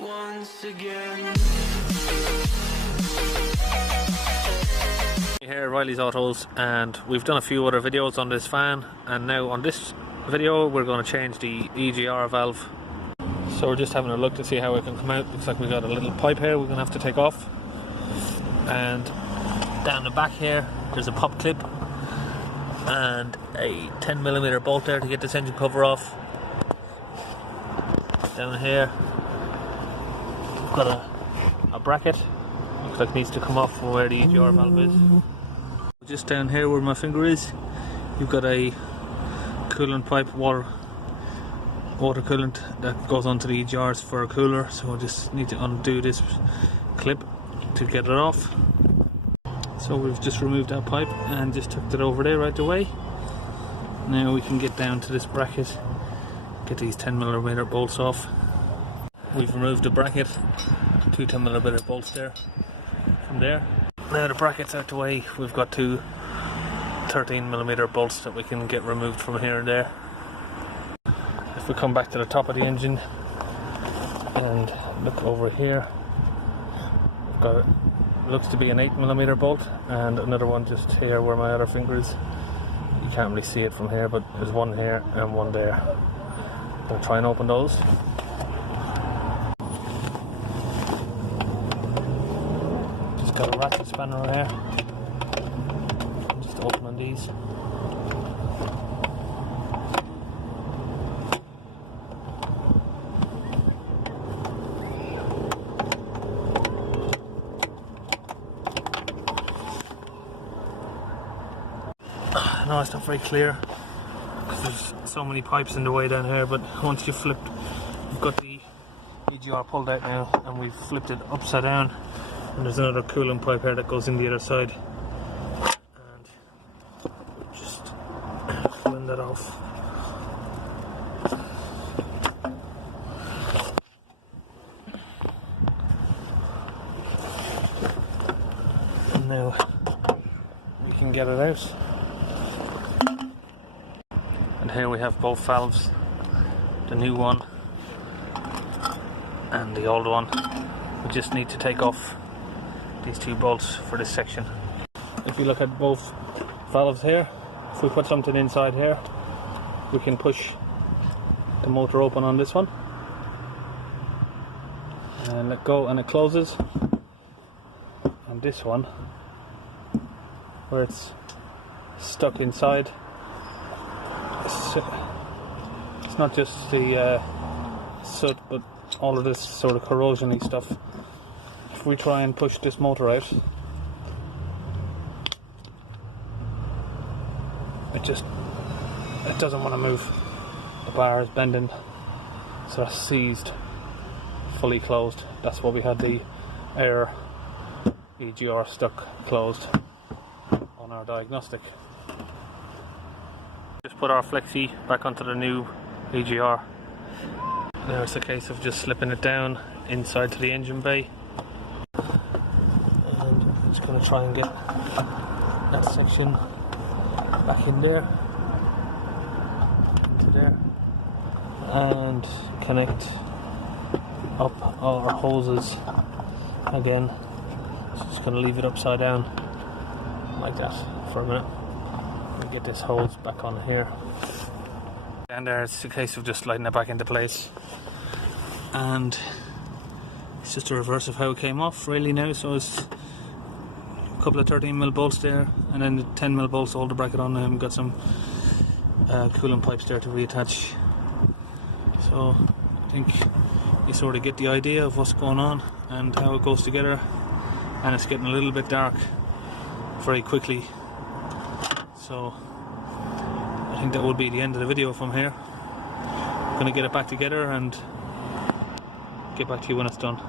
once again. Here at Riley's Autos, and we've done a few other videos on this fan, and now on this video we're going to change the EGR valve. So we're just having a look to see how it can come out. Looks like we've got a little pipe here we're going to have to take off, and down the back here there's a pop clip and a 10mm bolt there to get this engine cover off. Down here we've got a bracket, looks like it needs to come off from where the EGR valve is. Just down here where my finger is, you've got a coolant pipe, water coolant that goes onto the EGRs for a cooler, so I just need to undo this clip to get it off. So we've just removed that pipe and just tucked it over there right away. Now we can get down to this bracket, get these 10mm bolts off. We've removed the bracket, two 10mm bolts there from there. Now the bracket's out the way, we've got two 13mm bolts that we can get removed from here and there. If we come back to the top of the engine and look over here, we've got looks to be an 8mm bolt and another one just here where my other finger is. You can't really see it from here, but there's one here and one there. I'm going to try and open those. Just got a ratchet spanner here. Just opening these. No, it's not very clear because there's so many pipes in the way down here, but once you flip, we've got the EGR pulled out now and we've flipped it upside down, and there's another coolant pipe here that goes in the other side, and just pulling that off. And now we can get it out. And here we have both valves, the new one and the old one. We just need to take off these two bolts for this section. If you look at both valves here, if we put something inside here, we can push the motor open on this one and let go and it closes. And this one, where it's stuck inside, it's not just the soot, but all of this sort of corrosion-y stuff. If we try and push this motor out, it doesn't want to move. The bar is bending, so it's seized, fully closed. That's why we had the air EGR stuck closed on our diagnostic. Just put our flexi back onto the new EGR. Now it's a case of just slipping it down inside to the engine bay. And I'm just going to try and get that section back in there, into there, and connect up all our hoses again. Just going to leave it upside down like that for a minute. Get this hose back on here. And there, it's a case of just sliding it back into place, and it's just a reverse of how it came off really now. So it's a couple of 13mm bolts there, and then the 10mm bolts to hold the bracket on. And got some coolant pipes there to reattach. So I think you sort of get the idea of what's going on and how it goes together. And it's getting a little bit dark very quickly. So I think that will be the end of the video from here. I'm going to get it back together and get back to you when it's done.